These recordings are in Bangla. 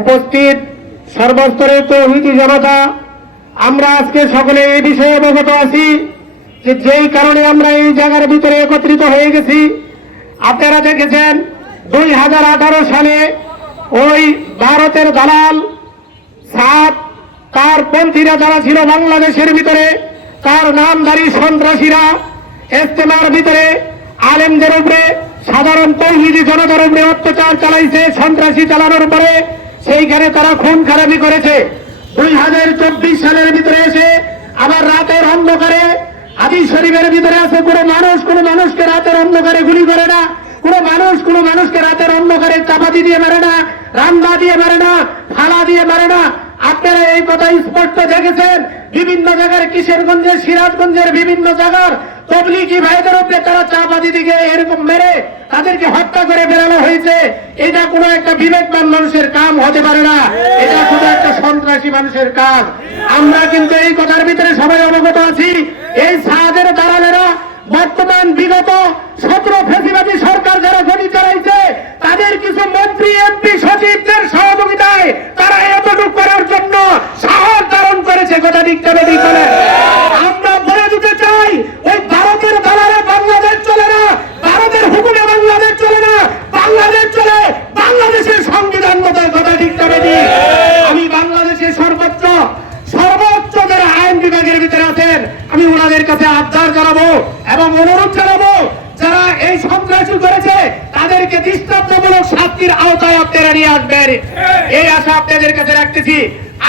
উপস্থিত সর্বস্তরের তৌহিদি জনতা, আমরা আজকে সকলে এই বিষয়ে অবগত আছি যে যেই কারণে আমরা এই জায়গার ভিতরে একত্রিত হয়ে গেছি। আপনারা দেখেছেন, দুই হাজার আঠারো সালে ওই ভারতের দালাল তার পন্থীরা যারা ছিল বাংলাদেশের ভিতরে, তার নামধারী সন্ত্রাসীরা ইস্তেমার ভিতরে, আলেমদের উপরে সাধারণ তৌহিদি জনতার উপরে অত্যাচার চালাইছে, সন্ত্রাসী চালানোর পরে সেইখানে তারা খুন খারাপি করেছে। দুই হাজার চব্বিশ সালের ভিতরে এসে আবার রাতের অন্ধকারে হাদিস শরীফের ভিতরে আছে, কোনো মানুষ কোনো মানুষকে রাতের অন্ধকারে গুলি করে না, কোনো মানুষ কোনো মানুষকে রাতের অন্ধকারে চাপাতি দিয়ে মারে না রান্দা দিয়ে মারে না, ফালা দিয়ে মারে না আপনারা এই কথা স্পষ্ট দেখেছেন বিভিন্ন জায়গার কিশোরগঞ্জের, সিরাজগঞ্জের বিভিন্ন জায়গার তবলিগি ভাইদের উপরে তারা চাপাতি দিকে এরকম মেরে তাদেরকে হত্যা করে বেরানো হয়েছে। এটা কোনো একটা বিবেকবান মানুষের কাম হতে পারে না। এটা শুধু একটা সন্ত্রাসী মানুষের কাজ। আমরা কিন্তু এই কথার ভিতরে সবাই অবগত আছি। এই সাহায্যের দালালেরা বর্তমান বিগত সতেরো ফেসিবাদী সরকার যারা গতি চালাইছে, তাদের কিছু মন্ত্রী, এমপি, সচিবদের সহযোগিতায় তারা এতটুকু করার জন্য সাহস ধারণ করেছে কথা দিকটা বেদিক বলে আমরা বলে দিতে চাই ওই ভারতের দালালে বাংলাদেশ চলে না ভারতের হুকুমে বাংলাদেশ চলে না বাংলাদেশ চলে বাংলাদেশের সংবিধান মতো কথা দিকটা বেদিক আমি বাংলাদেশের সর্বোচ্চ সর্বোচ্চ যারা আইন বিভাগের ভিতরে আছেন আমি ওনাদের কাছে আবদার জানাব এবং অনুরোধ জানাব যারা এই সন্ত্রাসী করেছে তাদেরকে দৃষ্টান্তমূলক শাস্তির আওতায় আপনারা নিয়ে আসবেন। এই আশা আপনাদের কাছে রাখতেছি।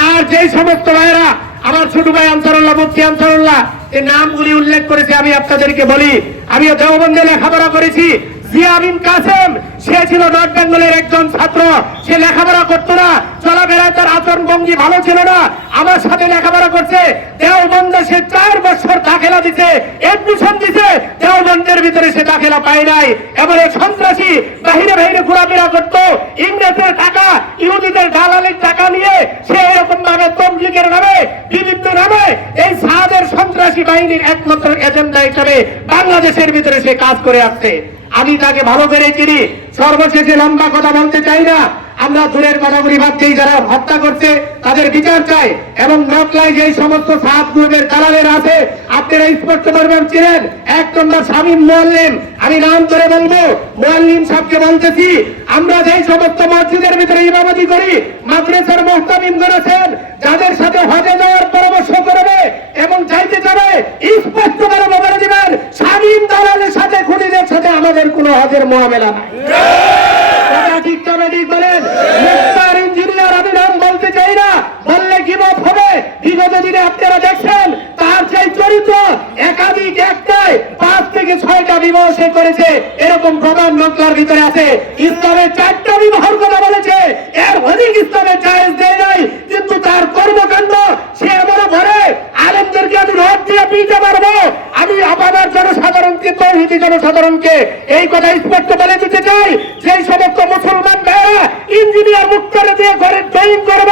আর যেই সমস্ত ভাইরা আমার ছোট ভাই আনসারুল্লাহ মুফতি আনসারুল্লাহ এই নামগুলি উল্লেখ করেছে আমি আপনাদেরকে বলি। আমিও দেওবন্দে লেখাপড়া করেছি। জিয়াবিন কাসেম সে ছিল নর্থ বেঙ্গলের একজন ছাত্র। সে লেখাপড়া করতো না চলাফেরায় তার আচরণ ভালো ছিল না আমার সাথে লেখাপড়া করছে, দেওবন্দে সে চার বছর দাখেলা দিছে এডমিশন দিছে, দেওবন্দের ভিতরে সে দাখেলা পায় নাই। এবার সন্ত্রাসী বাহিরে বাহিরে ঘোরাফেরা করতো ইংরেজের টাকা, ইহুদিদের দালালির টাকা নিয়ে সে এরকম ভাবে তবলিগের নামে, বিভিন্ন নামে এই সাহাদের সন্ত্রাসী বাহিনীর একমাত্র এজেন্ডা হিসাবে বাংলাদেশের ভিতরে সে কাজ করে আসছে। আমি তাকে ভালো করে চিনি, সর্বশেষে লম্বা কথা বলতে চাই না। আমরা দূরের কথাগুলি ভাবছেই যারা হত্যা করছে, তাদের বিচার চাই এবং নকলায় যে সমস্ত সাত গ্রুপের দালালের আছে, আপনারা স্পষ্ট করবেন ছিলেন এক নম্বর স্বামী মোয়াল্লিম। আমি নাম করে বলব, মোয়াল্লিম সাহেবকে বলতেছি, আমরা যেই সমস্ত মসজিদের ভিতরে ইমামতি করি, মাদ্রাসার মোহতামিম করেছেন, যাদের সাথে হজে যাওয়ার পরামর্শ করবে এবং চাইতে যাবে, স্পষ্ট করে বলে দিবেন স্বামীন দালালের সাথে খুনিদের সাথে আমাদের কোনো হজের মোয়ামেলা নাই। ঠিক বলেন ইঞ্জিনিয়ার আমি নাম বলতে চাই না, বললে হবে? বিগত দিনে আপনারা দেখছেন, তার চরিত্র, একাধিক একটাই পাঁচ থেকে ছয়টা বিবাহ সে করেছে। এরকম প্রমাণ নকলার ভিতরে আছে। ইসলামের চারটা বিবাহর কথা বলেছে। এর অধিক ইসলামের দেয় নাই, কিন্তু তার কর্মকাণ্ড সে এমনও ভরে আলেমদেরকে আমি দিয়ে পারব আমি আপনার জনসাধারণকে জনসাধারণকে এই কথা মুখ করে দিয়ে ঘরে ড্রয়িং করবে।